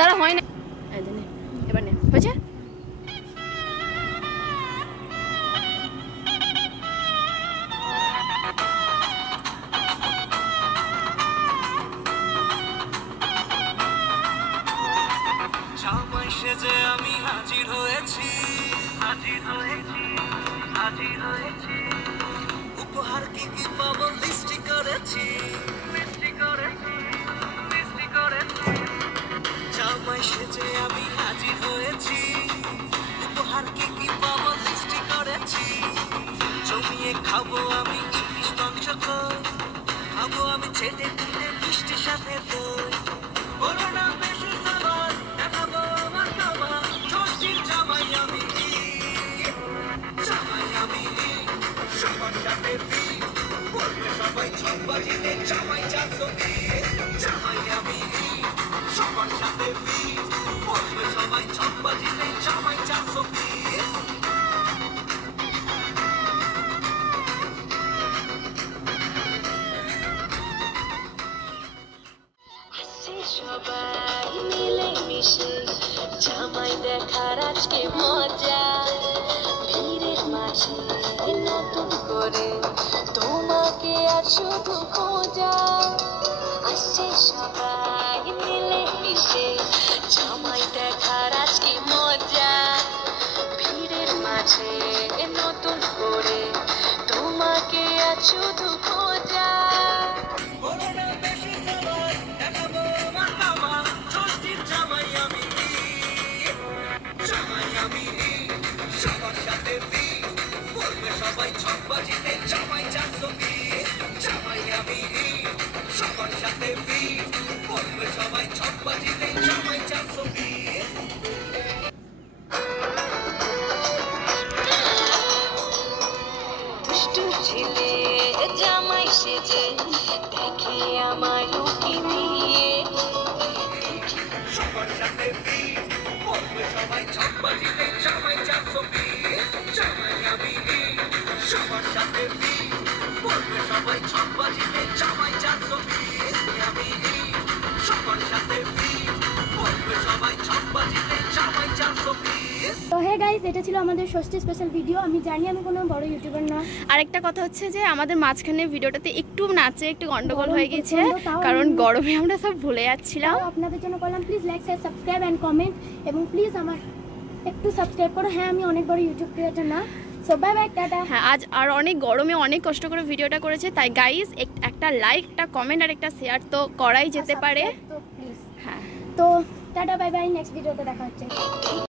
দাঁড়া হয় না, এবার নে হয়েছে। সেজে আমি হাজির হয়েছি, উপহার কি কি পাবো লিস্টি করেছি, জামাই সেজে আমি হাজির হয়েছি, উপহার কি কি পাবো লিস্টি করেছি, জমিয়ে খাবো আমি ইলিশ মাংস, খাবো আমি ছেটে দিলে মিষ্টির সাথে দই, বলো না বেশি সাবার দেখাবো আমার বাবা, ষষ্ঠীর জামাই আমি, সবার সাথে বলবে সবাই ছকবাজিতে জামাই চারশো, জামাই আমি সবার সাথে বলবে সবাই ছকবাজিতে জামাই চারশো। সবাই মিলে মিশে জামাই দেখার আজকে মজা, ভিড়ের মাঝে নতুন করে তোমাকে আর শুধু খোঁজা, আসছে সবাই মিলে মিশে জামাই দেখার আজকে মজা, ভিড়ের মাঝে নতুন করে তোমাকে আর শুধু খোঁজা, সবার সাথে বলবে সবাই ছকবাজিতে জামাই চারশো, জামাই আমি সবার সাথে বলবে সবাই ছকবাজিতে জামাই চারশো। দুষ্টু ছেলে জামাই সেজে দেখে আমার উকি দিয়ে, সবার সাথে বলবে সবাই ছকবাজিতে জামাই চারশো, জামাই আমি সবার সাথে বলবে সবাই ছকবাজিতে জামাই চারশো, আমি সবার সাথে বলবে সবাই ছকবাজিতে জামাই চারশো। তো হে গাইস, এটা ছিল আমাদের ষষ্ঠী স্পেশাল ভিডিও। আমি জানি আমি কোনো বড় ইউটিউবার না। আরেকটা কথা হচ্ছে যে আমাদের মাঝখানে ভিডিওটাতে একটু নাচে একটু গন্ডগোল হয়ে গেছে, কারণ গরমে আমরা সব ভুলে যাচ্ছিলাম। আপনাদের জন্য বললাম please like share subscribe and comment, এবং প্লিজ আমার একটু সাবস্ক্রাইব করো। হ্যাঁ, আমি অনেক বড় ইউটিউব ক্রিয়েটর না। So bye bye, tata. হ্যাঁ, আজ আর অনেক গরমে অনেক কষ্ট করে ভিডিওটা করেছে, তাই গাইস একটা লাইক, একটা কমেন্ট আর একটা শেয়ার তো করাই যেতে পারে। তো প্লিজ, হ্যাঁ, তো টাটা বাই বাই, নেক্সট ভিডিওতে দেখা হচ্ছে।